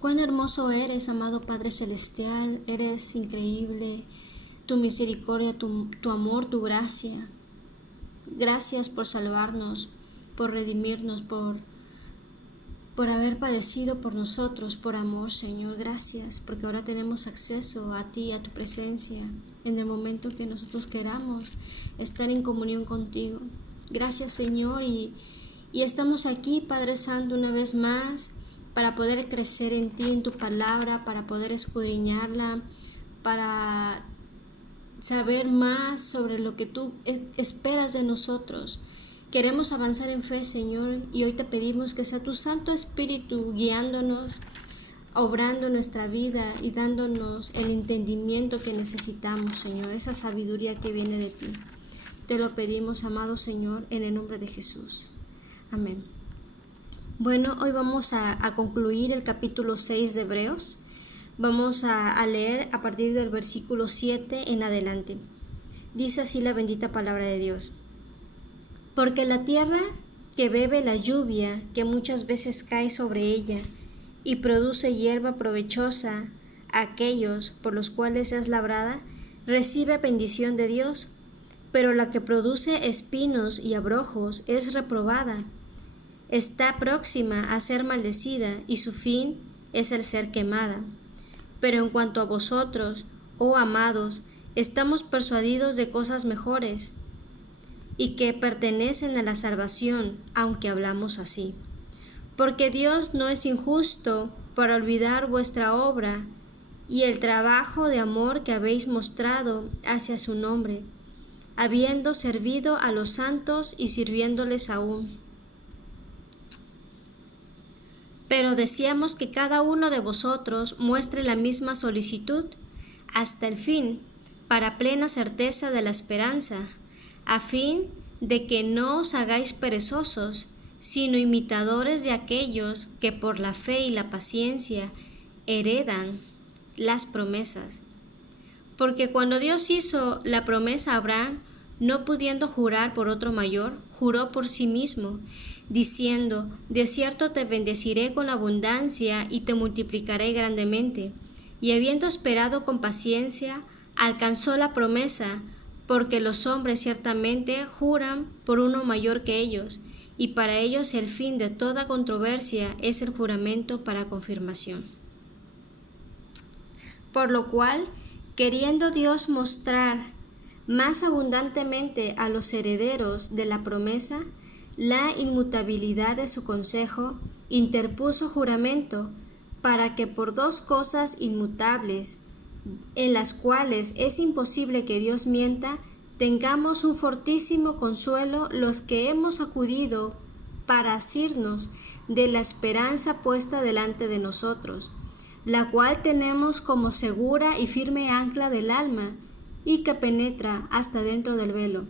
Cuán hermoso eres, amado Padre Celestial, eres increíble, tu misericordia, tu amor, tu gracia. Gracias por salvarnos, por redimirnos, por haber padecido por nosotros, por amor, Señor. Gracias, porque ahora tenemos acceso a ti, a tu presencia, en el momento que nosotros queramos estar en comunión contigo. Gracias, Señor, y estamos aquí, Padre Santo, una vez más, para poder crecer en ti, en tu palabra, para poder escudriñarla, para saber más sobre lo que tú esperas de nosotros. Queremos avanzar en fe, Señor, y hoy te pedimos que sea tu Santo Espíritu guiándonos, obrando en nuestra vida y dándonos el entendimiento que necesitamos, Señor, esa sabiduría que viene de ti. Te lo pedimos, amado Señor, en el nombre de Jesús. Amén. Bueno, hoy vamos a concluir el capítulo 6 de Hebreos. Vamos a leer a partir del versículo 7 en adelante. Dice así la bendita palabra de Dios. Porque la tierra que bebe la lluvia que muchas veces cae sobre ella y produce hierba provechosa a aquellos por los cuales es labrada, recibe bendición de Dios, pero la que produce espinos y abrojos es reprobada. Está próxima a ser maldecida y su fin es el ser quemada. Pero en cuanto a vosotros, oh amados, estamos persuadidos de cosas mejores y que pertenecen a la salvación, aunque hablamos así. Porque Dios no es injusto para olvidar vuestra obra y el trabajo de amor que habéis mostrado hacia su nombre, habiendo servido a los santos y sirviéndoles aún. Pero deseamos que cada uno de vosotros muestre la misma solicitud hasta el fin, para plena certeza de la esperanza, a fin de que no os hagáis perezosos, sino imitadores de aquellos que por la fe y la paciencia heredan las promesas. Porque cuando Dios hizo la promesa a Abraham, no pudiendo jurar por otro mayor, juró por sí mismo, diciendo: de cierto te bendeciré con abundancia y te multiplicaré grandemente. Y habiendo esperado con paciencia, alcanzó la promesa, porque los hombres ciertamente juran por uno mayor que ellos, y para ellos el fin de toda controversia es el juramento para confirmación. Por lo cual, queriendo Dios mostrar más abundantemente a los herederos de la promesa la inmutabilidad de su consejo, interpuso juramento, para que por dos cosas inmutables, en las cuales es imposible que Dios mienta, tengamos un fortísimo consuelo los que hemos acudido para asirnos de la esperanza puesta delante de nosotros, la cual tenemos como segura y firme ancla del alma, y que penetra hasta dentro del velo,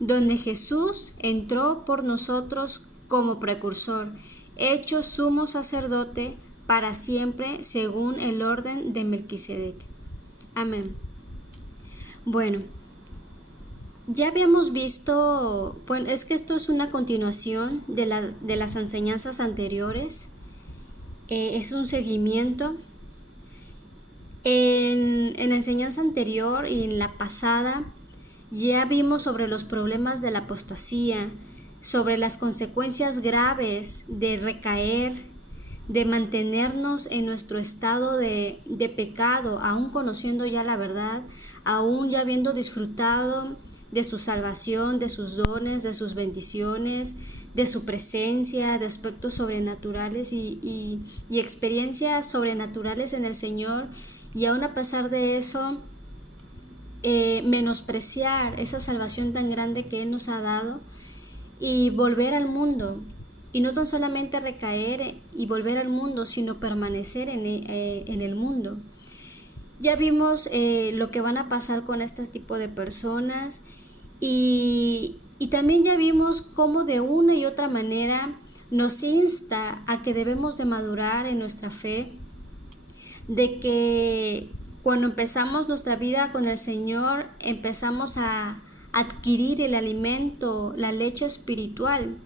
donde Jesús entró por nosotros como precursor, hecho sumo sacerdote para siempre según el orden de Melquisedec. Amén. Bueno, ya habíamos visto, bueno, es que esto es una continuación de las enseñanzas anteriores, es un seguimiento. En la enseñanza anterior y en la pasada ya vimos sobre los problemas de la apostasía, sobre las consecuencias graves de recaer, de mantenernos en nuestro estado de pecado, aún conociendo ya la verdad, aún ya habiendo disfrutado de su salvación, de sus dones, de sus bendiciones, de su presencia, de aspectos sobrenaturales y experiencias sobrenaturales en el Señor, y aún a pesar de eso, menospreciar esa salvación tan grande que Él nos ha dado y volver al mundo, y no tan solamente recaer y volver al mundo, sino permanecer en el mundo. Ya vimos lo que van a pasar con este tipo de personas, y también ya vimos cómo de una y otra manera nos insta a que debemos de madurar en nuestra fe, de que cuando empezamos nuestra vida con el Señor, empezamos a adquirir el alimento, la leche espiritual,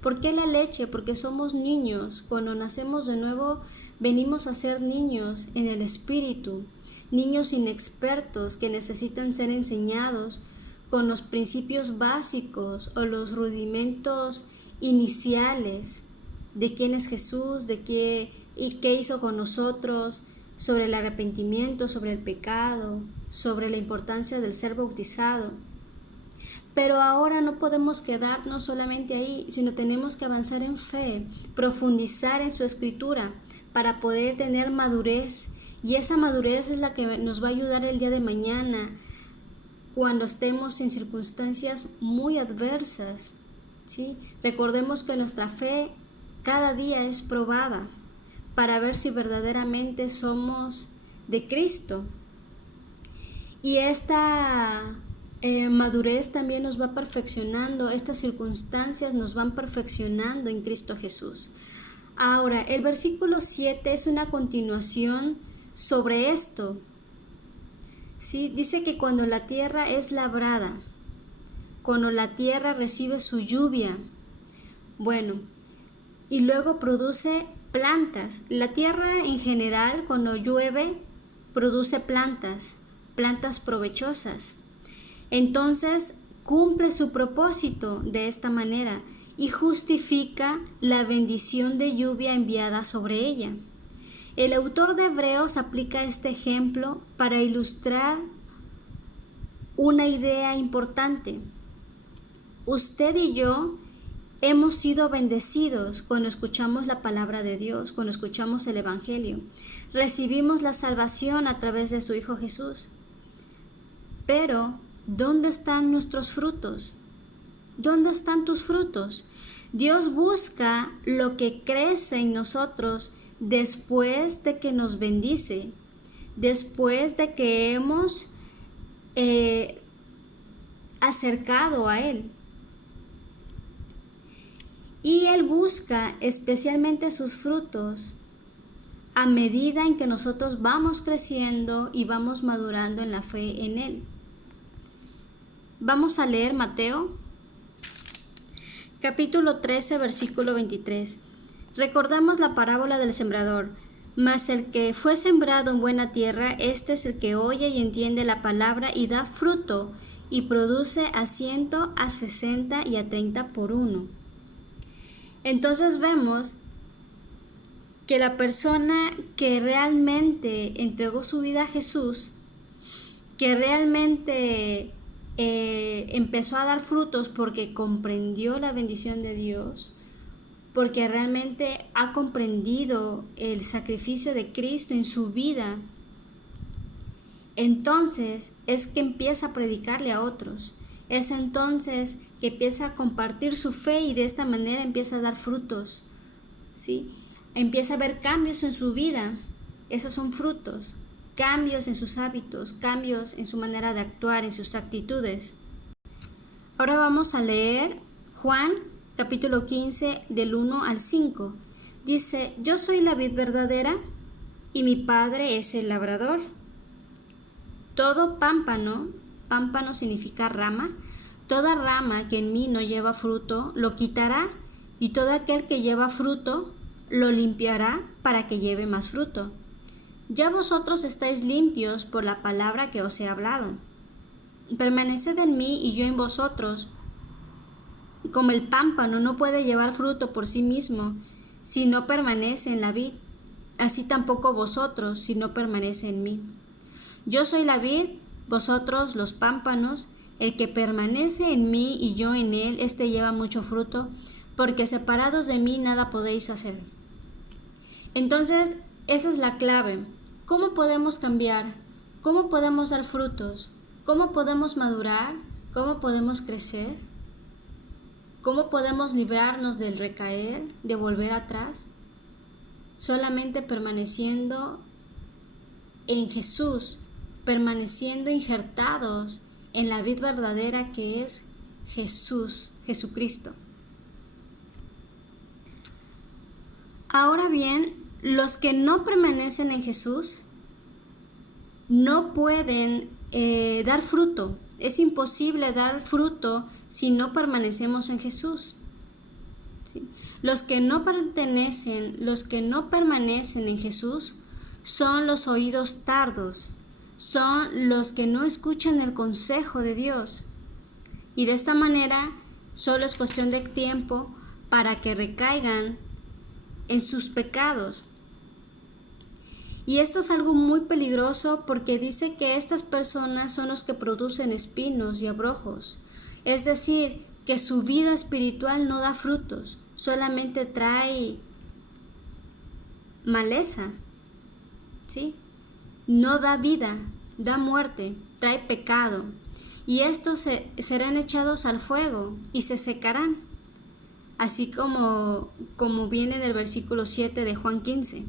¿Por qué la leche? Porque somos niños. Cuando nacemos de nuevo, venimos a ser niños en el espíritu, niños inexpertos que necesitan ser enseñados con los principios básicos o los rudimentos iniciales de quién es Jesús, de qué y qué hizo con nosotros, sobre el arrepentimiento, sobre el pecado, sobre la importancia del ser bautizado. Pero ahora no podemos quedarnos solamente ahí, sino tenemos que avanzar en fe, profundizar en su escritura para poder tener madurez. Y esa madurez es la que nos va a ayudar el día de mañana cuando estemos en circunstancias muy adversas, ¿sí? Recordemos que nuestra fe cada día es probada para ver si verdaderamente somos de Cristo. Y esta madurez también nos va perfeccionando, estas circunstancias nos van perfeccionando en Cristo Jesús. Ahora, el versículo 7 es una continuación sobre esto. ¿Sí? Dice que cuando la tierra es labrada, cuando la tierra recibe su lluvia, bueno, y luego produce plantas. La tierra en general, cuando llueve, produce plantas provechosas. Entonces, cumple su propósito de esta manera y justifica la bendición de lluvia enviada sobre ella. El autor de Hebreos aplica este ejemplo para ilustrar una idea importante. Usted y yo hemos sido bendecidos cuando escuchamos la palabra de Dios, cuando escuchamos el Evangelio. Recibimos la salvación a través de su Hijo Jesús. Pero, ¿dónde están nuestros frutos? ¿Dónde están tus frutos? Dios busca lo que crece en nosotros después de que nos bendice, después de que hemos acercado a Él. Y Él busca especialmente sus frutos a medida en que nosotros vamos creciendo y vamos madurando en la fe en Él. Vamos a leer Mateo, capítulo 13, versículo 23. Recordamos la parábola del sembrador. Mas el que fue sembrado en buena tierra, este es el que oye y entiende la palabra y da fruto, y produce a 100, a 60 y a 30 por uno. Entonces vemos que la persona que realmente entregó su vida a Jesús, que realmente empezó a dar frutos porque comprendió la bendición de Dios, porque realmente ha comprendido el sacrificio de Cristo en su vida, entonces es que empieza a predicarle a otros. Es entonces que empieza a compartir su fe y de esta manera empieza a dar frutos, ¿sí? Empieza a haber cambios en su vida. Esos son frutos, cambios en sus hábitos, cambios en su manera de actuar, en sus actitudes. Ahora vamos a leer Juan capítulo 15 del 1 al 5. Dice: yo soy la vid verdadera y mi Padre es el labrador. Todo pámpano significa rama, toda rama que en mí no lleva fruto lo quitará, y todo aquel que lleva fruto lo limpiará para que lleve más fruto. Ya vosotros estáis limpios por la palabra que os he hablado. Permaneced en mí y yo en vosotros. Como el pámpano no puede llevar fruto por sí mismo si no permanece en la vid, así tampoco vosotros si no permanece en mí. Yo soy la vid, vosotros los pámpanos. El que permanece en mí y yo en él, éste lleva mucho fruto, porque separados de mí nada podéis hacer. Entonces, esa es la clave. ¿Cómo podemos cambiar? ¿Cómo podemos dar frutos? ¿Cómo podemos madurar? ¿Cómo podemos crecer? ¿Cómo podemos librarnos del recaer, de volver atrás? Solamente permaneciendo en Jesús, permaneciendo injertados en la vid verdadera que es Jesús, Jesucristo. Ahora bien, los que no permanecen en Jesús no pueden dar fruto. Es imposible dar fruto si no permanecemos en Jesús. ¿sí? Los que no permanecen en Jesús son los oídos tardos, son los que no escuchan el consejo de Dios. Y de esta manera solo es cuestión de tiempo para que recaigan en sus pecados. Y esto es algo muy peligroso porque dice que estas personas son los que producen espinos y abrojos. Es decir, que su vida espiritual no da frutos, solamente trae maleza, ¿sí? No da vida, da muerte, trae pecado. Y estos serán echados al fuego y se secarán, así como viene del versículo 7 de Juan 15.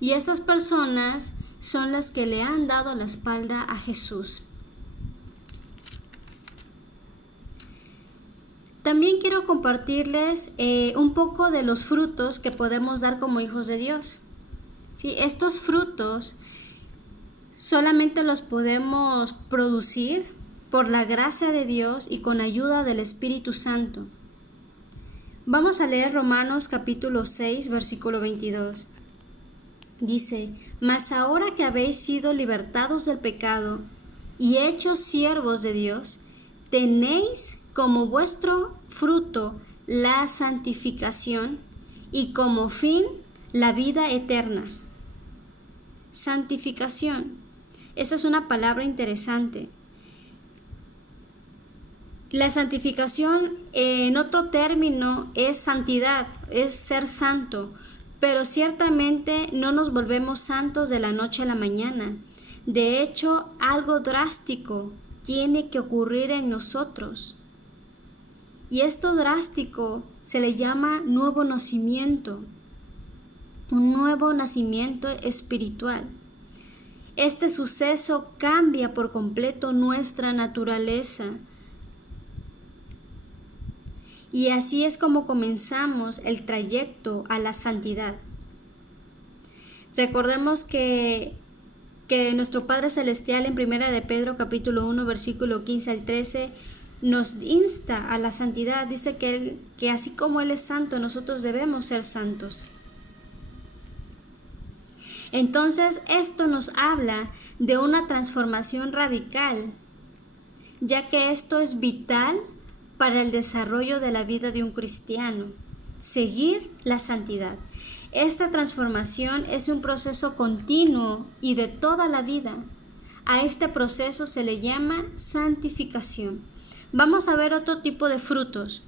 Y estas personas son las que le han dado la espalda a Jesús. También quiero compartirles un poco de los frutos que podemos dar como hijos de Dios. ¿Sí? Estos frutos solamente los podemos producir por la gracia de Dios y con ayuda del Espíritu Santo. Vamos a leer Romanos capítulo 6, versículo 22. Dice: mas ahora que habéis sido libertados del pecado y hechos siervos de Dios, tenéis como vuestro fruto la santificación y como fin la vida eterna. Santificación. Esa es una palabra interesante. La santificación, en otro término, es santidad, es ser santo, pero ciertamente no nos volvemos santos de la noche a la mañana. De hecho, algo drástico tiene que ocurrir en nosotros. Y esto drástico se le llama nuevo nacimiento, un nuevo nacimiento espiritual. Este suceso cambia por completo nuestra naturaleza. Y así es como comenzamos el trayecto a la santidad. Recordemos que nuestro Padre Celestial en 1 de Pedro capítulo 1 versículo 15 al 13 nos insta a la santidad. Dice que así como Él es santo, nosotros debemos ser santos. Entonces esto nos habla de una transformación radical, ya que esto es vital para el desarrollo de la vida de un cristiano, seguir la santidad. Esta transformación es un proceso continuo y de toda la vida. A este proceso se le llama santificación. Vamos a ver otro tipo de frutos.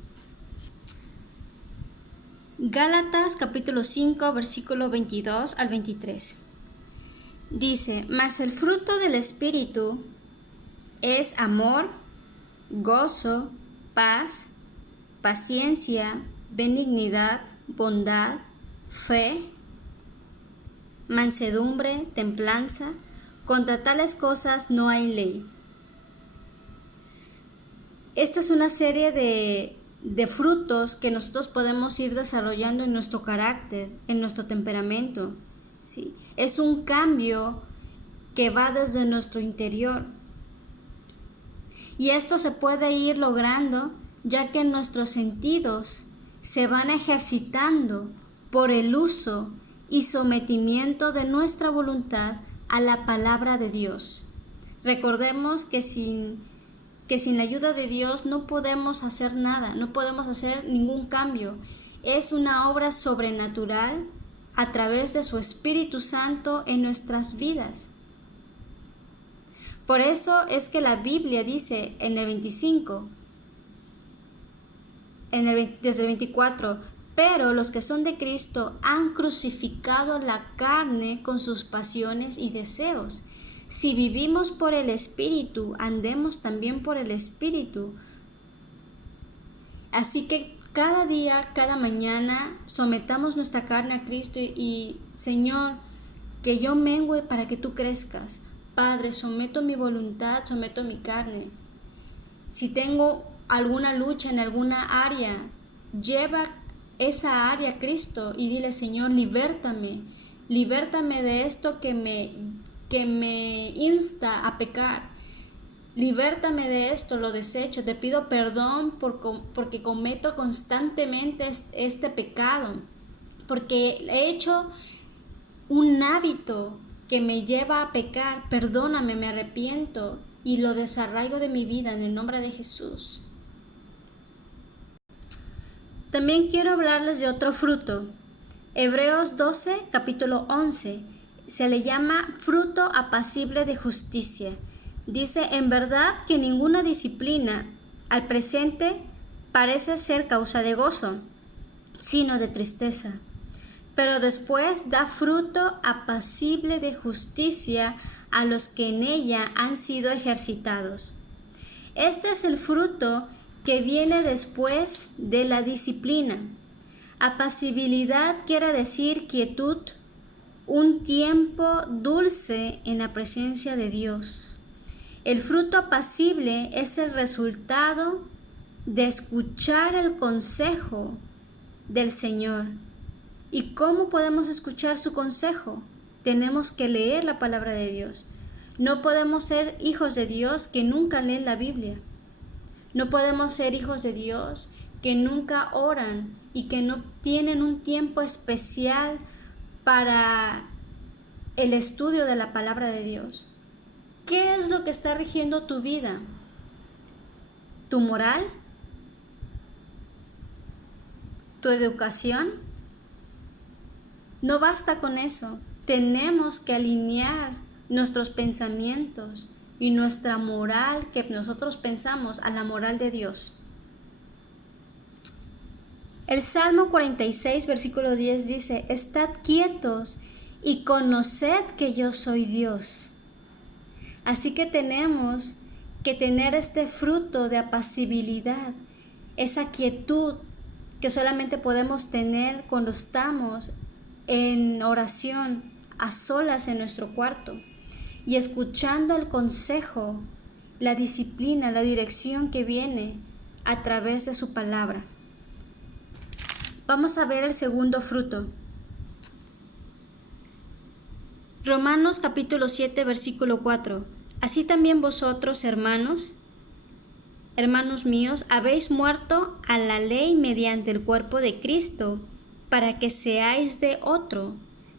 Gálatas capítulo 5 versículo 22 al 23. Dice: mas el fruto del Espíritu es amor, gozo, paz, paciencia, benignidad, bondad, fe, mansedumbre, templanza. Contra tales cosas no hay ley. Esta es una serie de frutos que nosotros podemos ir desarrollando en nuestro carácter, en nuestro temperamento, ¿sí? Es un cambio que va desde nuestro interior. Y esto se puede ir logrando ya que nuestros sentidos se van ejercitando por el uso y sometimiento de nuestra voluntad a la palabra de Dios. Recordemos que sin la ayuda de Dios no podemos hacer nada, no podemos hacer ningún cambio. Es una obra sobrenatural a través de su Espíritu Santo en nuestras vidas. Por eso es que la Biblia dice en el 25, desde el 24, pero los que son de Cristo han crucificado la carne con sus pasiones y deseos. Si vivimos por el Espíritu, andemos también por el Espíritu. Así que cada día, cada mañana, sometamos nuestra carne a Cristo y Señor, que yo mengüe para que tú crezcas. Padre, someto mi voluntad, someto mi carne. Si tengo alguna lucha en alguna área, lleva esa área a Cristo y dile: Señor, libértame de esto que me insta a pecar. Libértame de esto, lo desecho, te pido perdón porque cometo constantemente este pecado, porque he hecho un hábito que me lleva a pecar. Perdóname, me arrepiento y lo desarraigo de mi vida en el nombre de Jesús. También quiero hablarles de otro fruto. Hebreos 12, capítulo 11, se le llama fruto apacible de justicia. Dice, en verdad que ninguna disciplina al presente parece ser causa de gozo, sino de tristeza. Pero después da fruto apacible de justicia a los que en ella han sido ejercitados. Este es el fruto que viene después de la disciplina. Apacibilidad quiere decir quietud, un tiempo dulce en la presencia de Dios. El fruto apacible es el resultado de escuchar el consejo del Señor. ¿Y cómo podemos escuchar su consejo? Tenemos que leer la palabra de Dios. No podemos ser hijos de Dios que nunca leen la Biblia. No podemos ser hijos de Dios que nunca oran y que no tienen un tiempo especial para el estudio de la palabra de Dios. ¿Qué es lo que está rigiendo tu vida? ¿Tu moral? ¿Tu educación? No basta con eso. Tenemos que alinear nuestros pensamientos y nuestra moral que nosotros pensamos a la moral de Dios. El Salmo 46, versículo 10 dice, estad quietos y conoced que yo soy Dios. Así que tenemos que tener este fruto de apacibilidad, esa quietud que solamente podemos tener cuando estamos en oración, a solas en nuestro cuarto y escuchando el consejo, la disciplina, la dirección que viene a través de su palabra. Vamos a ver el segundo fruto. Romanos capítulo 7, versículo 4. Así también vosotros, hermanos míos, habéis muerto a la ley mediante el cuerpo de Cristo, para que seáis de otro,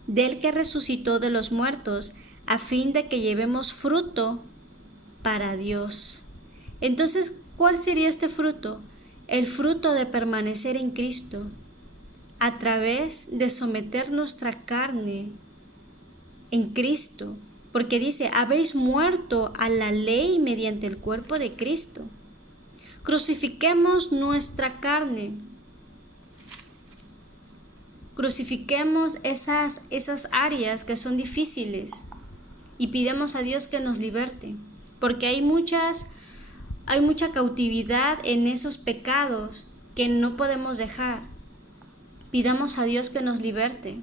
del que resucitó de los muertos, a fin de que llevemos fruto para Dios. Entonces, ¿cuál sería este fruto? El fruto de permanecer en Cristo, a través de someter nuestra carne en Cristo, porque dice, habéis muerto a la ley mediante el cuerpo de Cristo. Crucifiquemos nuestra carne. Crucifiquemos esas áreas que son difíciles y pidamos a Dios que nos liberte, porque hay mucha cautividad en esos pecados que no podemos dejar. Pidamos a Dios que nos liberte.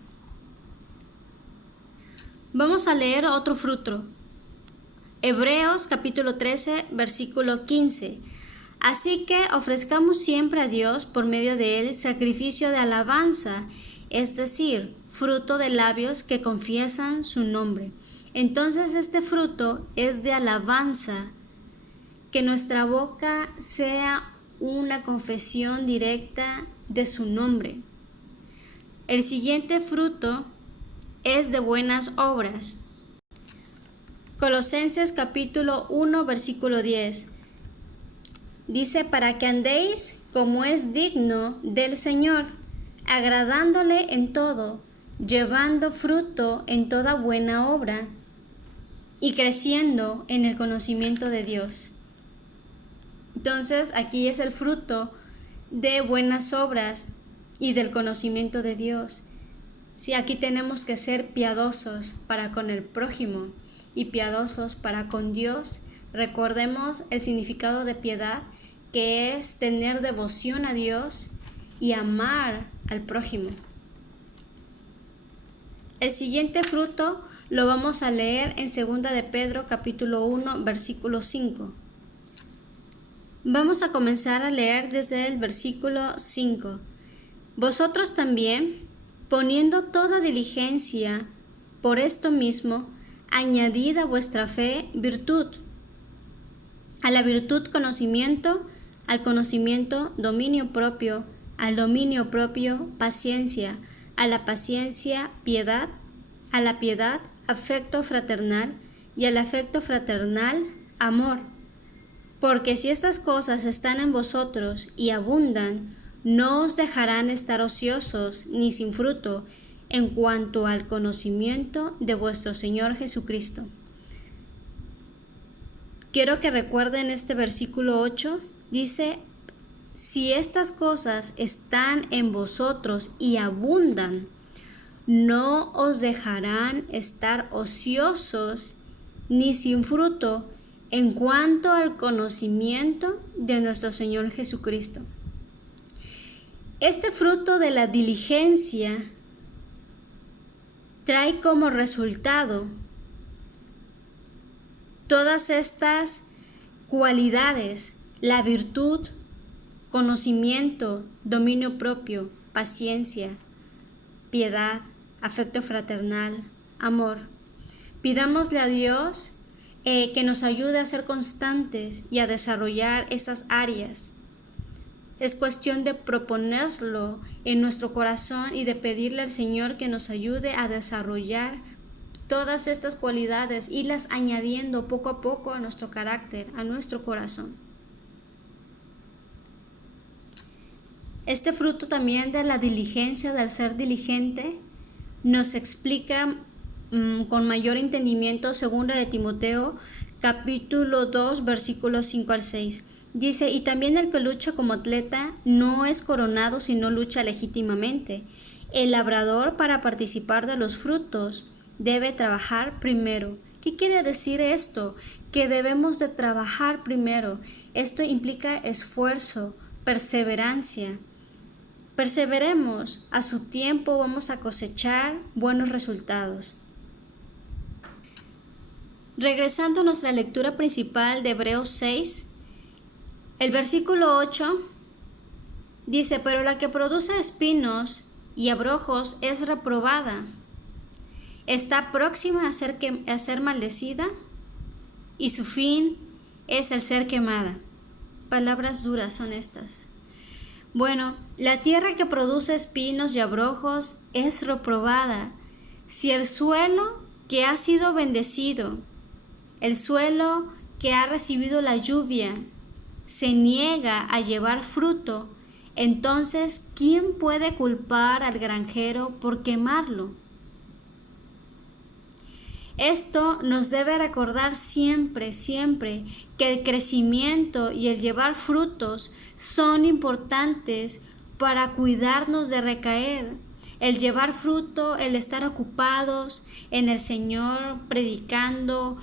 Vamos a leer otro fruto. Hebreos capítulo 13, versículo 15. Así que ofrezcamos siempre a Dios por medio de él sacrificio de alabanza, es decir, fruto de labios que confiesan su nombre. Entonces este fruto es de alabanza, que nuestra boca sea una confesión directa de su nombre. El siguiente fruto es de buenas obras. Colosenses capítulo 1, versículo 10. Dice, para que andéis como es digno del Señor, agradándole en todo, llevando fruto en toda buena obra y creciendo en el conocimiento de Dios. Entonces, aquí es el fruto de buenas obras y del conocimiento de Dios. Sí, aquí tenemos que ser piadosos para con el prójimo y piadosos para con Dios. Recordemos el significado de piedad, que es tener devoción a Dios y amar al prójimo. El siguiente fruto lo vamos a leer en 2 de Pedro capítulo 1, versículo 5. Vamos a comenzar a leer desde el versículo 5. Vosotros también, poniendo toda diligencia por esto mismo, añadid a vuestra fe virtud, a la virtud conocimiento, al conocimiento dominio propio, al dominio propio paciencia, a la paciencia piedad, a la piedad afecto fraternal y al afecto fraternal amor. Porque si estas cosas están en vosotros y abundan, no os dejarán estar ociosos ni sin fruto en cuanto al conocimiento de vuestro Señor Jesucristo. Quiero que recuerden este versículo 8, dice, si estas cosas están en vosotros y abundan, no os dejarán estar ociosos ni sin fruto en cuanto al conocimiento de nuestro Señor Jesucristo. Este fruto de la diligencia trae como resultado todas estas cualidades: la virtud, conocimiento, dominio propio, paciencia, piedad, afecto fraternal, amor. Pidámosle a Dios que nos ayude a ser constantes y a desarrollar esas áreas. Es cuestión de proponerlo en nuestro corazón y de pedirle al Señor que nos ayude a desarrollar todas estas cualidades, irlas añadiendo poco a poco a nuestro carácter, a nuestro corazón. Este fruto también de la diligencia, del ser diligente, nos explica con mayor entendimiento 2 de Timoteo, capítulo 2, versículos 5 al 6. Dice, y también el que lucha como atleta no es coronado si no lucha legítimamente. El labrador, para participar de los frutos, debe trabajar primero. ¿Qué quiere decir esto? Que debemos de trabajar primero. Esto implica esfuerzo, perseverancia. Perseveremos, a su tiempo vamos a cosechar buenos resultados. Regresando a nuestra lectura principal de Hebreos 6, el versículo 8 dice, pero la que produce espinos y abrojos es reprobada, está próxima a ser maldecida y su fin es el ser quemada. Palabras duras son estas. Bueno, la tierra que produce espinos y abrojos es reprobada. Si el suelo que ha sido bendecido, el suelo que ha recibido la lluvia, se niega a llevar fruto, entonces, ¿quién puede culpar al granjero por quemarlo? Esto nos debe recordar siempre que el crecimiento y el llevar frutos son importantes para cuidarnos de recaer. El llevar fruto, el estar ocupados en el Señor, predicando,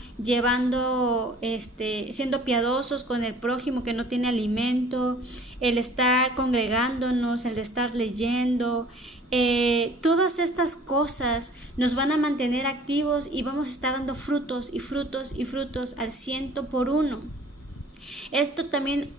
siendo piadosos con el prójimo que no tiene alimento, el estar congregándonos, el de estar leyendo, todas estas cosas nos van a mantener activos y vamos a estar dando frutos y frutos y frutos al 100%. Esto también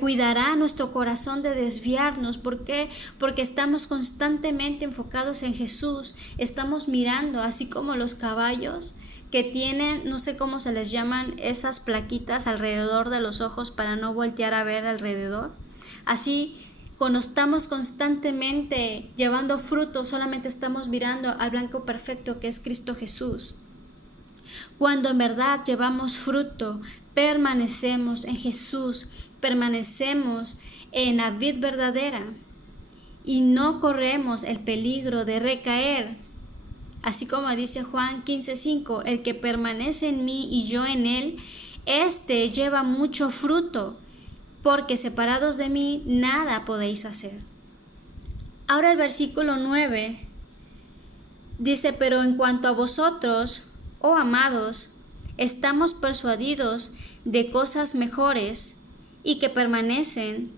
cuidará nuestro corazón de desviarnos. ¿Por qué? Porque estamos constantemente enfocados en Jesús. Estamos mirando, así como los caballos que tienen, no sé cómo se les llaman, esas plaquitas alrededor de los ojos para no voltear a ver alrededor. Así, cuando estamos constantemente llevando frutos, solamente estamos mirando al blanco perfecto que es Cristo Jesús. Cuando en verdad llevamos fruto, permanecemos en Jesús, permanecemos en la vid verdadera y no corremos el peligro de recaer. Así como dice Juan 15:5, el que permanece en mí y yo en él, éste lleva mucho fruto, porque separados de mí nada podéis hacer. Ahora el versículo 9 dice, pero en cuanto a vosotros, oh amados, estamos persuadidos de cosas mejores y que pertenecen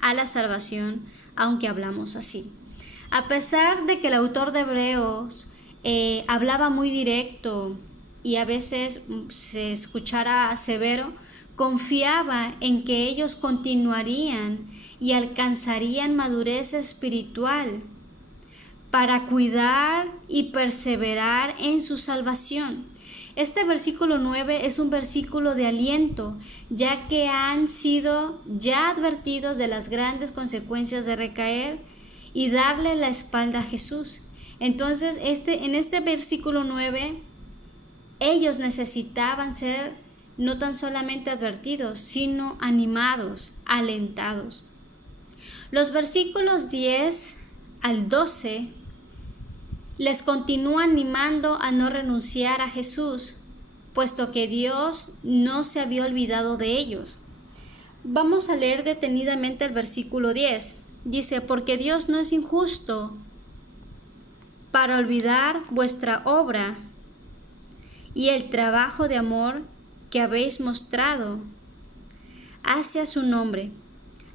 a la salvación, aunque hablamos así. A pesar de que el autor de Hebreos hablaba muy directo y a veces se escuchara severo, confiaba en que ellos continuarían y alcanzarían madurez espiritual para cuidar y perseverar en su salvación. Este versículo 9 es un versículo de aliento, ya que han sido ya advertidos de las grandes consecuencias de recaer y darle la espalda a Jesús. Entonces, en este versículo 9, ellos necesitaban ser no tan solamente advertidos, sino animados, alentados. Los versículos 10 al 12 les continúa animando a no renunciar a Jesús, puesto que Dios no se había olvidado de ellos. Vamos a leer detenidamente el versículo 10. Dice, porque Dios no es injusto para olvidar vuestra obra y el trabajo de amor que habéis mostrado hacia su nombre,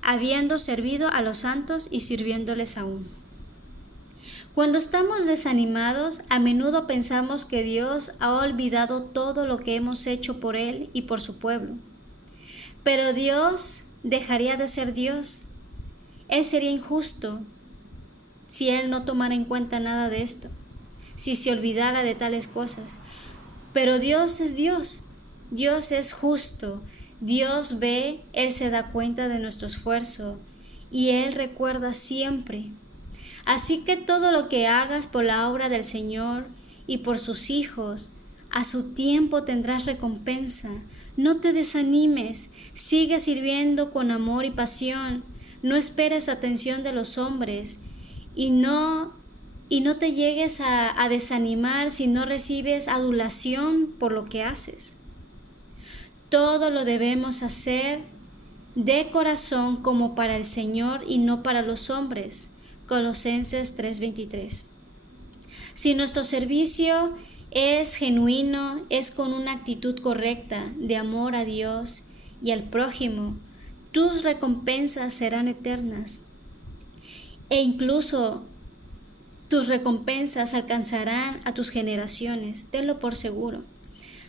habiendo servido a los santos y sirviéndoles aún. Cuando estamos desanimados, a menudo pensamos que Dios ha olvidado todo lo que hemos hecho por Él y por su pueblo. Pero Dios dejaría de ser Dios. Él sería injusto si Él no tomara en cuenta nada de esto, si se olvidara de tales cosas. Pero Dios es Dios. Dios es justo. Dios ve, Él se da cuenta de nuestro esfuerzo y Él recuerda siempre. Así que todo lo que hagas por la obra del Señor y por sus hijos, a su tiempo tendrás recompensa. No te desanimes, sigue sirviendo con amor y pasión. No esperes atención de los hombres y no te llegues a desanimar si no recibes adulación por lo que haces. Todo lo debemos hacer de corazón como para el Señor y no para los hombres. Colosenses 3:23. Si nuestro servicio es genuino, es con una actitud correcta de amor a Dios y al prójimo, tus recompensas serán eternas. E incluso tus recompensas alcanzarán a tus generaciones, tenlo por seguro.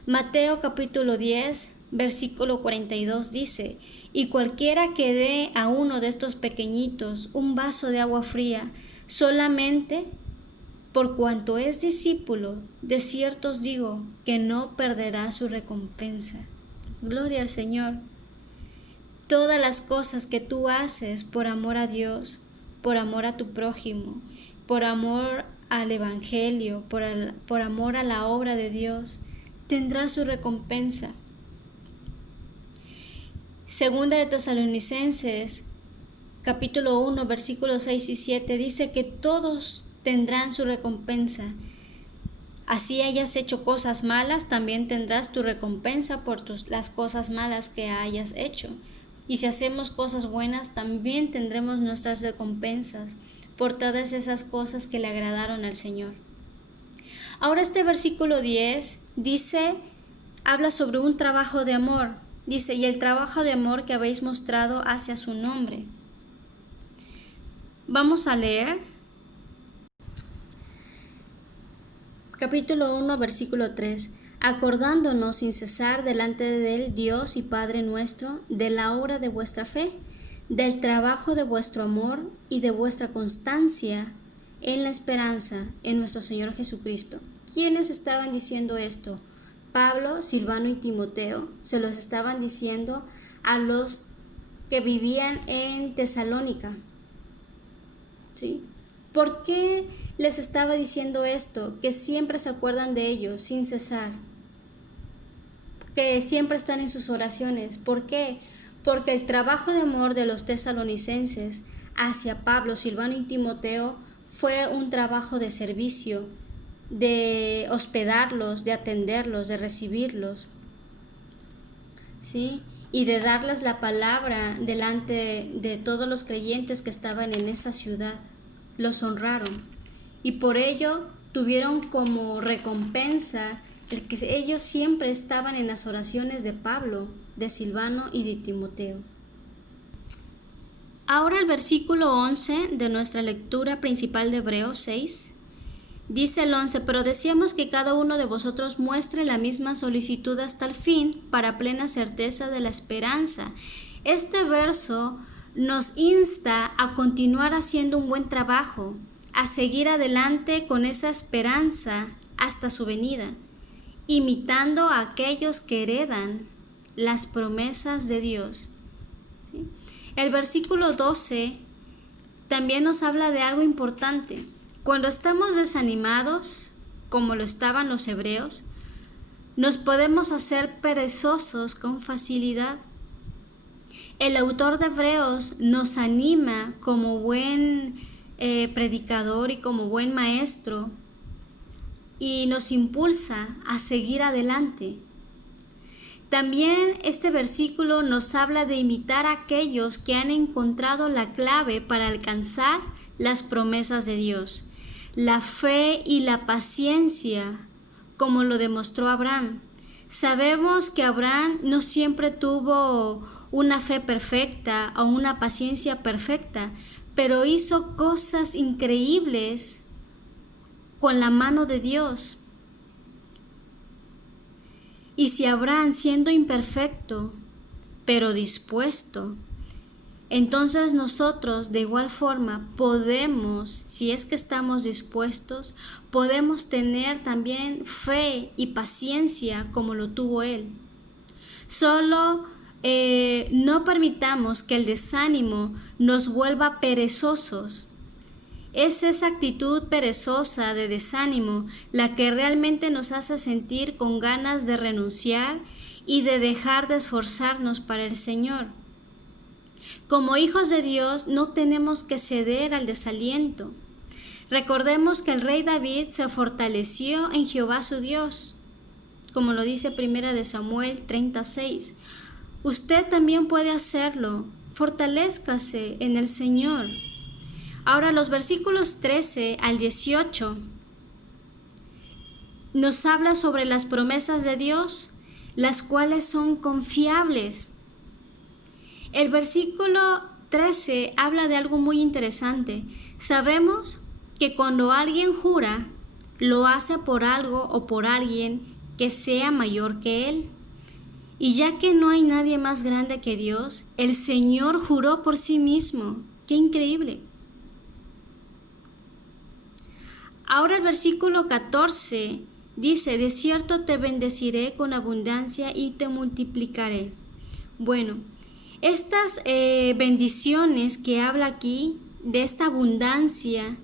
Mateo capítulo 10, versículo 42 dice, y cualquiera que dé a uno de estos pequeñitos un vaso de agua fría, solamente por cuanto es discípulo, de cierto os digo que no perderá su recompensa. Gloria al Señor. Todas las cosas que tú haces por amor a Dios, por amor a tu prójimo, por amor al Evangelio, por amor a la obra de Dios, tendrá su recompensa. Segunda de Tesalonicenses, capítulo 1, versículos 6 y 7, dice que todos tendrán su recompensa. Así hayas hecho cosas malas, también tendrás tu recompensa por las cosas malas que hayas hecho. Y si hacemos cosas buenas, también tendremos nuestras recompensas por todas esas cosas que le agradaron al Señor. Ahora este versículo 10 habla sobre un trabajo de amor. Dice, y el trabajo de amor que habéis mostrado hacia su nombre. Vamos a leer capítulo 1, versículo 3. Acordándonos sin cesar delante de él, Dios y Padre nuestro, de la obra de vuestra fe, del trabajo de vuestro amor y de vuestra constancia en la esperanza en nuestro Señor Jesucristo. ¿Quiénes estaban diciendo esto? Pablo, Silvano y Timoteo se los estaban diciendo a los que vivían en Tesalónica. ¿Sí? ¿Por qué les estaba diciendo esto? Que siempre se acuerdan de ellos sin cesar, que siempre están en sus oraciones. ¿Por qué? Porque el trabajo de amor de los tesalonicenses hacia Pablo, Silvano y Timoteo fue un trabajo de servicio, de hospedarlos, de atenderlos, de recibirlos, ¿sí? Y de darles la palabra delante de todos los creyentes que estaban en esa ciudad. Los honraron y por ello tuvieron como recompensa el que ellos siempre estaban en las oraciones de Pablo, de Silvano y de Timoteo. Ahora el versículo 11 de nuestra lectura principal de Hebreos 6. Dice el 11, pero deseamos que cada uno de vosotros muestre la misma solicitud hasta el fin, para plena certeza de la esperanza. Este verso nos insta a continuar haciendo un buen trabajo, a seguir adelante con esa esperanza hasta su venida. imitando a aquellos que heredan las promesas de Dios. ¿Sí? El versículo 12 también nos habla de algo importante. Cuando estamos desanimados, como lo estaban los hebreos, nos podemos hacer perezosos con facilidad. El autor de Hebreos nos anima como buen predicador y como buen maestro y nos impulsa a seguir adelante. También este versículo nos habla de imitar a aquellos que han encontrado la clave para alcanzar las promesas de Dios, la fe y la paciencia, como lo demostró Abraham. Sabemos que Abraham no siempre tuvo una fe perfecta o una paciencia perfecta, pero hizo cosas increíbles con la mano de Dios. Y si Abraham, siendo imperfecto, pero dispuesto, entonces nosotros de igual forma podemos, si es que estamos dispuestos, podemos tener también fe y paciencia como lo tuvo él. Solo no permitamos que el desánimo nos vuelva perezosos. Es esa actitud perezosa de desánimo la que realmente nos hace sentir con ganas de renunciar y de dejar de esforzarnos para el Señor. Como hijos de Dios no tenemos que ceder al desaliento. Recordemos que el rey David se fortaleció en Jehová su Dios, como lo dice 1 Samuel 36. Usted también puede hacerlo. Fortalézcase en el Señor. Ahora los versículos 13 al 18 nos habla sobre las promesas de Dios, las cuales son confiables. El versículo 13 habla de algo muy interesante. Sabemos que cuando alguien jura, lo hace por algo o por alguien que sea mayor que él. Y ya que no hay nadie más grande que Dios, el Señor juró por sí mismo. ¡Qué increíble! Ahora el versículo 14 dice, de cierto te bendeciré con abundancia y te multiplicaré. Bueno, estas bendiciones que habla aquí, de esta abundancia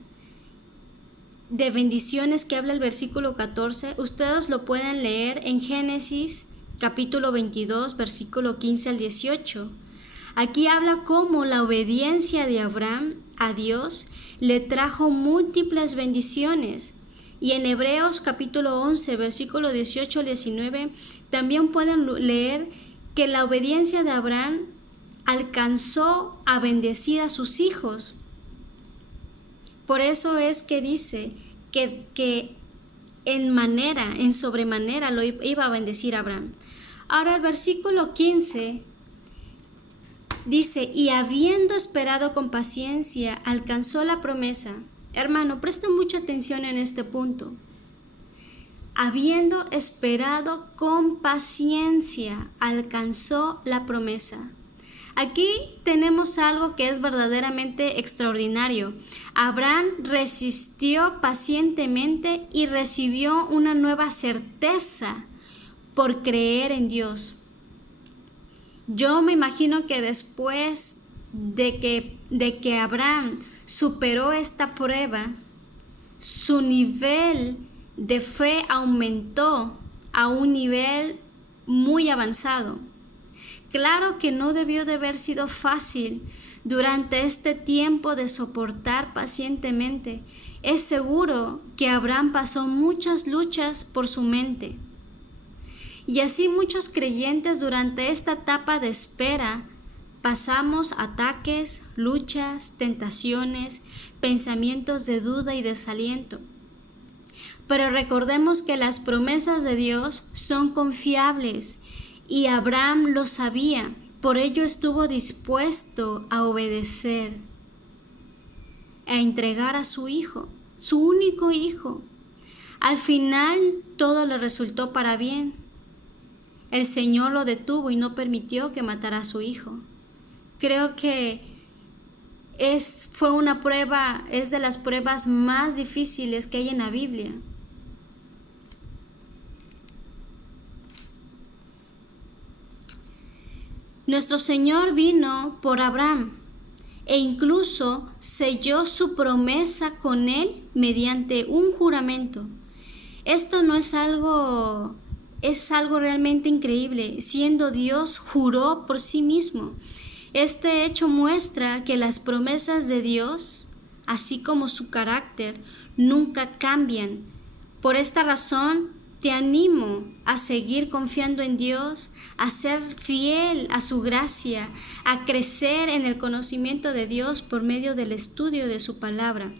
de bendiciones que habla el versículo 14, ustedes lo pueden leer en Génesis capítulo 22, versículo 15 al 18. Aquí habla cómo la obediencia de Abraham a Dios le trajo múltiples bendiciones. Y en Hebreos capítulo 11, versículo 18 al 19, también pueden leer que la obediencia de Abraham alcanzó a bendecir a sus hijos. Por eso es que dice que en sobremanera lo iba a bendecir a Abraham. Ahora el versículo 15 dice, y habiendo esperado con paciencia, alcanzó la promesa. Hermano, presta mucha atención en este punto. Habiendo esperado con paciencia, alcanzó la promesa. Aquí tenemos algo que es verdaderamente extraordinario. Abraham resistió pacientemente y recibió una nueva certeza por creer en Dios. Yo me imagino que después de que Abraham superó esta prueba, su nivel de fe aumentó a un nivel muy avanzado. Claro que no debió de haber sido fácil durante este tiempo de soportar pacientemente. Es seguro que Abraham pasó muchas luchas por su mente. Y así muchos creyentes durante esta etapa de espera pasamos ataques, luchas, tentaciones, pensamientos de duda y desaliento. Pero recordemos que las promesas de Dios son confiables y Abraham lo sabía, por ello estuvo dispuesto a obedecer, a entregar a su hijo, su único hijo. Al final todo le resultó para bien. El Señor lo detuvo y no permitió que matara a su hijo. Creo que fue una prueba, es de las pruebas más difíciles que hay en la Biblia. Nuestro Señor vino por Abraham e incluso selló su promesa con él mediante un juramento. Esto no es algo, es algo realmente increíble. Siendo Dios, juró por sí mismo. Este hecho muestra que las promesas de Dios, así como su carácter, nunca cambian. Por esta razón, te animo a seguir confiando en Dios, a ser fiel a su gracia, a crecer en el conocimiento de Dios por medio del estudio de su palabra.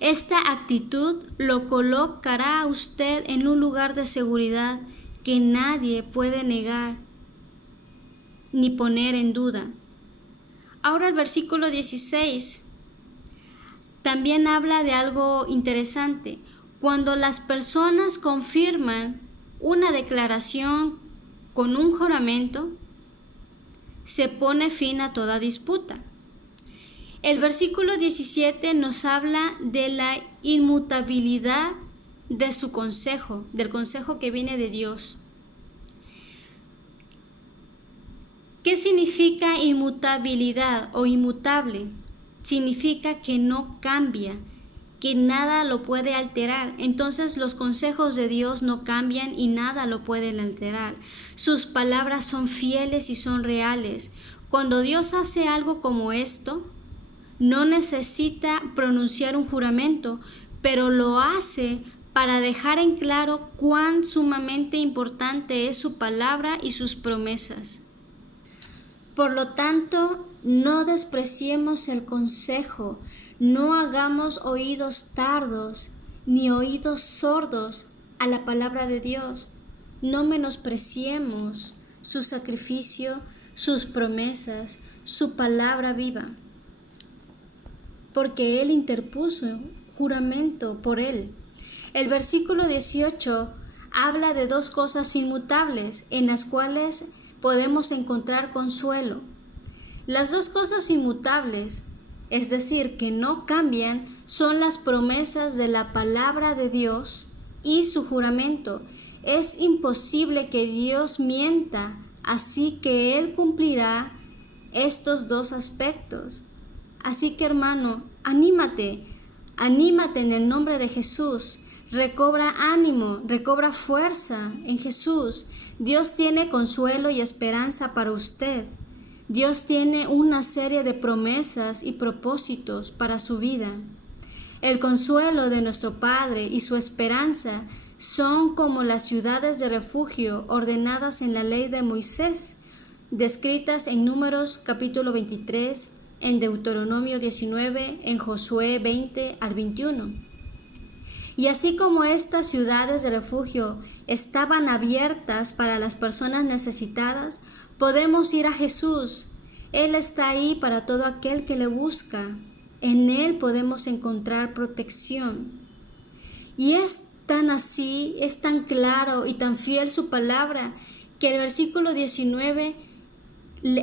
Esta actitud lo colocará a usted en un lugar de seguridad que nadie puede negar ni poner en duda. Ahora el versículo 16 también habla de algo interesante. Cuando las personas confirman una declaración con un juramento, se pone fin a toda disputa. El versículo 17 nos habla de la inmutabilidad de su consejo, del consejo que viene de Dios. ¿Qué significa inmutabilidad o inmutable? Significa que no cambia, que nada lo puede alterar. Entonces los consejos de Dios no cambian y nada lo puede alterar. Sus palabras son fieles y son reales. Cuando Dios hace algo como esto, no necesita pronunciar un juramento, pero lo hace para dejar en claro cuán sumamente importante es su palabra y sus promesas. Por lo tanto, no despreciemos el consejo, no hagamos oídos tardos ni oídos sordos a la palabra de Dios. No menospreciemos su sacrificio, sus promesas, su palabra viva, porque Él interpuso juramento por Él. El versículo 18 habla de dos cosas inmutables en las cuales podemos encontrar consuelo. Las dos cosas inmutables, es decir, que no cambian, son las promesas de la palabra de Dios y su juramento. Es imposible que Dios mienta, así que Él cumplirá estos dos aspectos. Así que, hermano, anímate en el nombre de Jesús. Recobra ánimo, recobra fuerza en Jesús. Dios tiene consuelo y esperanza para usted. Dios tiene una serie de promesas y propósitos para su vida. El consuelo de nuestro Padre y su esperanza son como las ciudades de refugio ordenadas en la ley de Moisés, descritas en Números capítulo 23, en Deuteronomio 19, en Josué 20 al 21. Y así como estas ciudades de refugio estaban abiertas para las personas necesitadas, podemos ir a Jesús. Él está ahí para todo aquel que le busca. En Él podemos encontrar protección. Y es tan así, es tan claro y tan fiel su palabra, que el versículo 19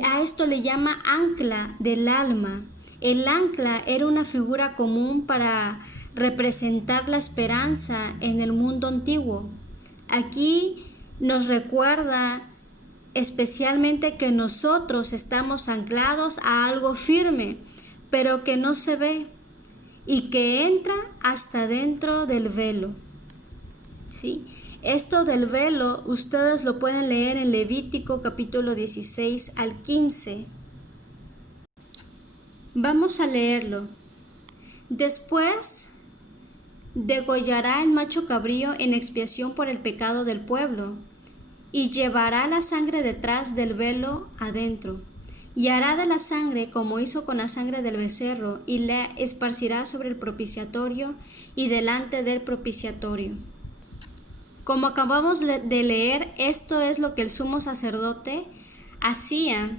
a esto le llama ancla del alma. El ancla era una figura común para representar la esperanza en el mundo antiguo. Aquí nos recuerda especialmente que nosotros estamos anclados a algo firme, pero que no se ve y que entra hasta dentro del velo. ¿Sí? Esto del velo ustedes lo pueden leer en Levítico capítulo 16 al 15. Vamos a leerlo. Después degollará el macho cabrío en expiación por el pecado del pueblo, y llevará la sangre detrás del velo adentro, y hará de la sangre como hizo con la sangre del becerro, y la esparcirá sobre el propiciatorio y delante del propiciatorio. Como acabamos de leer, esto es lo que el sumo sacerdote hacía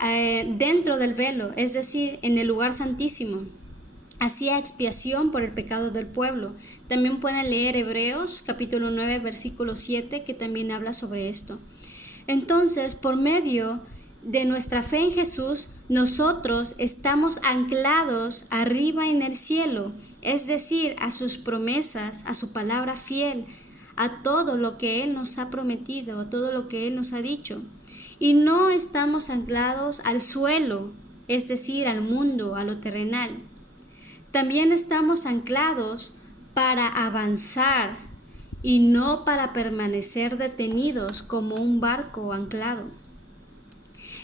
dentro del velo, es decir, en el lugar santísimo. Hacía expiación por el pecado del pueblo. También pueden leer Hebreos capítulo 9 versículo 7, que también habla sobre esto. Entonces, por medio de nuestra fe en Jesús, nosotros estamos anclados arriba en el cielo, es decir, a sus promesas, a su palabra fiel, a todo lo que Él nos ha prometido, a todo lo que Él nos ha dicho. y no estamos anclados al suelo, es decir, al mundo, a lo terrenal. También estamos anclados para avanzar y no para permanecer detenidos como un barco anclado.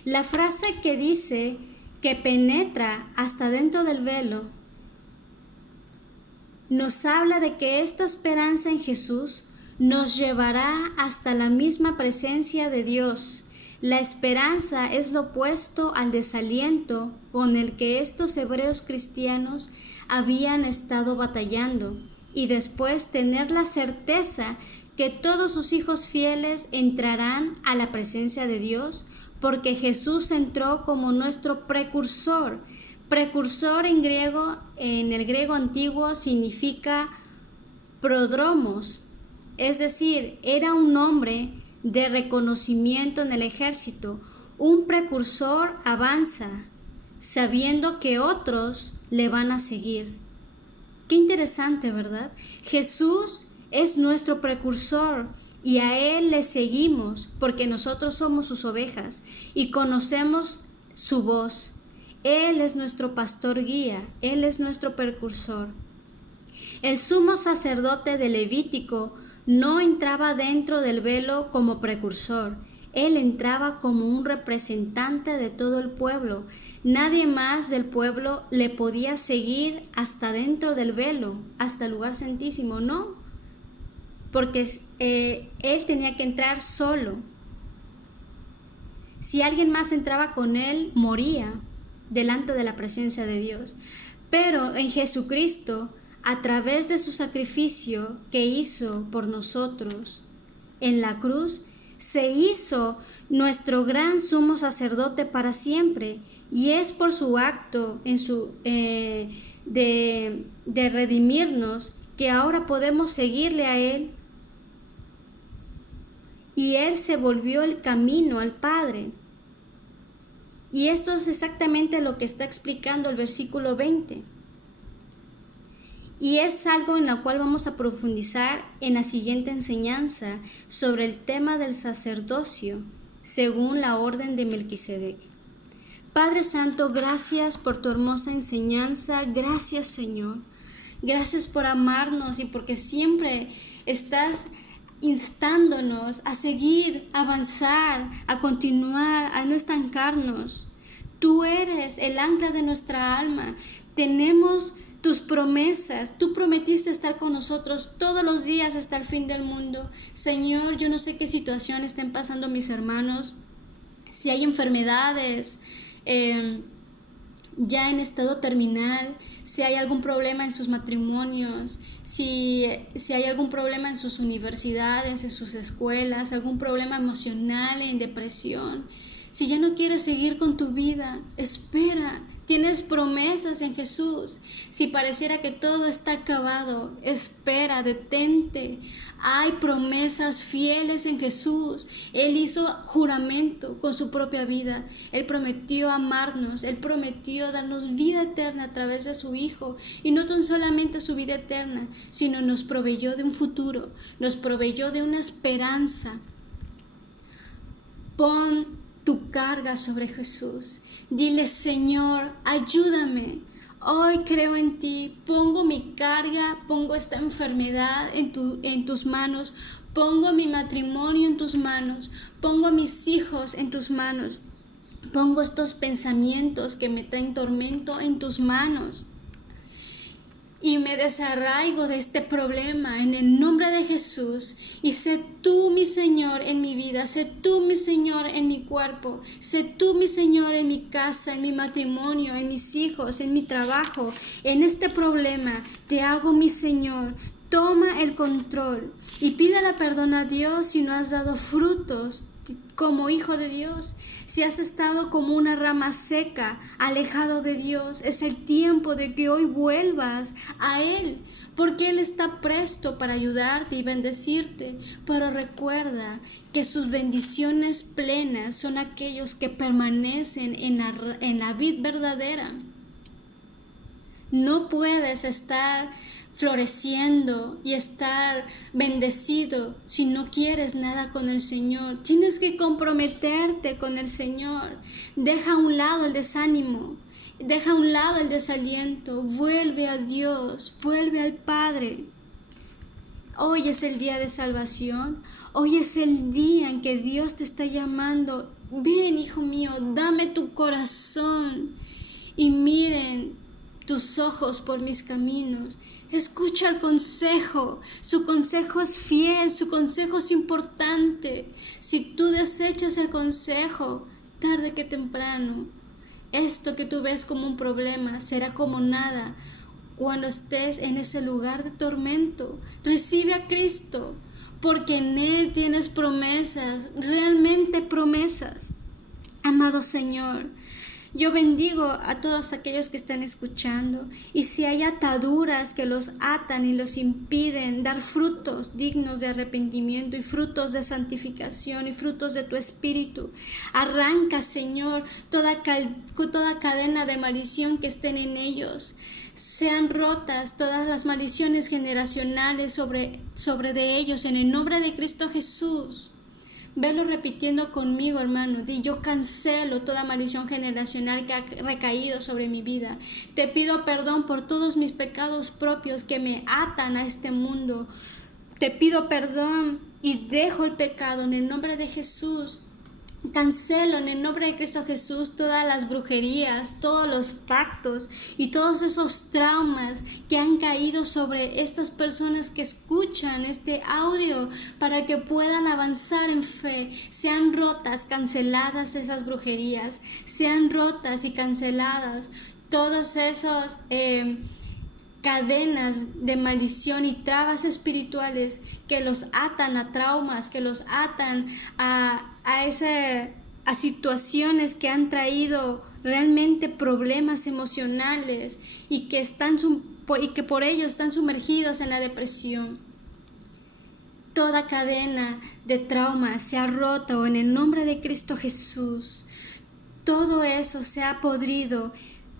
La frase que dice que penetra hasta dentro del velo nos habla de que esta esperanza en Jesús nos llevará hasta la misma presencia de Dios. La esperanza es lo opuesto al desaliento con el que estos hebreos cristianos habían estado batallando, y después tener la certeza que todos sus hijos fieles entrarán a la presencia de Dios, porque Jesús entró como nuestro precursor. Precursor en el griego antiguo significa prodromos, es decir, era un nombre de reconocimiento en el ejército. Un precursor avanza, sabiendo que otros le van a seguir. Qué interesante, ¿verdad? Jesús es nuestro precursor y a Él le seguimos porque nosotros somos sus ovejas y conocemos su voz. Él es nuestro pastor guía, Él es nuestro precursor. El sumo sacerdote de Levítico no entraba dentro del velo como precursor, él entraba como un representante de todo el pueblo. Nadie más del pueblo le podía seguir hasta dentro del velo, hasta el lugar santísimo, no, porque él tenía que entrar solo. Si alguien más entraba con él, moría delante de la presencia de Dios. Pero en Jesucristo, a través de su sacrificio que hizo por nosotros en la cruz, se hizo nuestro gran sumo sacerdote para siempre, y es por su acto de redimirnos que ahora podemos seguirle a Él, y Él se volvió el camino al Padre. Y esto es exactamente lo que está explicando el versículo 20. Y es algo en lo cual vamos a profundizar en la siguiente enseñanza sobre el tema del sacerdocio según la orden de Melquisedec. Padre Santo, gracias por tu hermosa enseñanza. Gracias, Señor. Gracias por amarnos y porque siempre estás instándonos a seguir, a avanzar, a continuar, a no estancarnos. Tú eres el ancla de nuestra alma. Tenemos tus promesas. Tú prometiste estar con nosotros todos los días hasta el fin del mundo. Señor, yo no sé qué situación estén pasando mis hermanos, si hay enfermedades ya en estado terminal, si hay algún problema en sus matrimonios, si hay algún problema en sus universidades, en sus escuelas, algún problema emocional, en depresión. Si ya no quieres seguir con tu vida, espera. Tienes promesas en Jesús. Si pareciera que todo está acabado, espera, detente. Hay promesas fieles en Jesús. Él hizo juramento con su propia vida. Él prometió amarnos. Él prometió darnos vida eterna a través de su Hijo. Y no tan solamente su vida eterna, sino nos proveyó de un futuro. Nos proveyó de una esperanza. Pon tu carga sobre Jesús. Dile: Señor, ayúdame. Hoy creo en ti. Pongo mi carga, pongo esta enfermedad en tus manos. Pongo mi matrimonio en tus manos. Pongo a mis hijos en tus manos. Pongo estos pensamientos que me traen tormento en tus manos. Y me desarraigo de este problema en el nombre de Jesús. Y sé tú mi Señor en mi vida, sé tú mi Señor en mi cuerpo, sé tú mi Señor en mi casa, en mi matrimonio, en mis hijos, en mi trabajo. En este problema te hago mi Señor. Toma el control y pídele perdón a Dios si no has dado frutos como hijo de Dios. Si has estado como una rama seca, alejado de Dios, es el tiempo de que hoy vuelvas a Él, porque Él está presto para ayudarte y bendecirte. Pero recuerda que sus bendiciones plenas son aquellos que permanecen en la vid verdadera. No puedes estar floreciendo y estar bendecido si no quieres nada con el Señor. Tienes que comprometerte con el Señor. Deja a un lado el desánimo, deja a un lado el desaliento, vuelve a Dios, vuelve al Padre. Hoy es el día de salvación, hoy es el día en que Dios te está llamando. Ven, hijo mío, dame tu corazón y miren tus ojos por mis caminos. Escucha el consejo, su consejo es fiel, su consejo es importante. Si tú desechas el consejo, tarde que temprano, esto que tú ves como un problema será como nada. Cuando estés en ese lugar de tormento, recibe a Cristo, porque en Él tienes promesas, realmente promesas. Amado Señor, yo bendigo a todos aquellos que están escuchando, y si hay ataduras que los atan y los impiden dar frutos dignos de arrepentimiento y frutos de santificación y frutos de tu espíritu, arranca, Señor, toda cadena de maldición que estén en ellos. Sean rotas todas las maldiciones generacionales sobre de ellos en el nombre de Cristo Jesús. Velo repitiendo conmigo, hermano. Di: yo cancelo toda maldición generacional que ha recaído sobre mi vida. Te pido perdón por todos mis pecados propios que me atan a este mundo. Te pido perdón y dejo el pecado en el nombre de Jesús. Cancelo en el nombre de Cristo Jesús todas las brujerías, todos los pactos y todos esos traumas que han caído sobre estas personas que escuchan este audio para que puedan avanzar en fe. Sean rotas, canceladas esas brujerías, sean rotas y canceladas todos esos cadenas de maldición y trabas espirituales que los atan a traumas, que los atan a situaciones que han traído realmente problemas emocionales y que por ello están sumergidos en la depresión. Toda cadena de trauma sea rota o en el nombre de Cristo Jesús. Todo eso se ha podrido,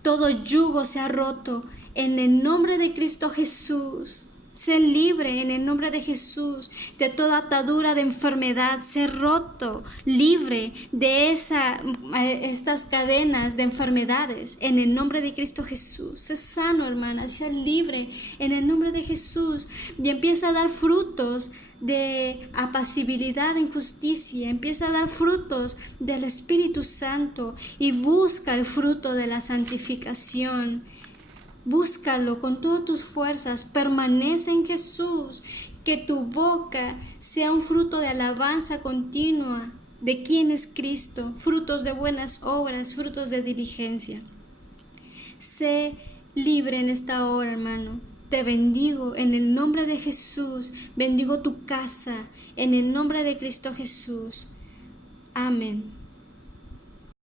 todo yugo se ha roto en el nombre de Cristo Jesús. Sé libre en el nombre de Jesús de toda atadura de enfermedad. Sé roto, libre de estas cadenas de enfermedades en el nombre de Cristo Jesús. Sé sano, hermana, sé libre en el nombre de Jesús y empieza a dar frutos de apacibilidad en justicia. Empieza a dar frutos del Espíritu Santo y busca el fruto de la santificación. Búscalo con todas tus fuerzas, permanece en Jesús, que tu boca sea un fruto de alabanza continua de quién es Cristo, frutos de buenas obras, frutos de diligencia. Sé libre en esta hora, hermano. Te bendigo en el nombre de Jesús, bendigo tu casa en el nombre de Cristo Jesús. Amén.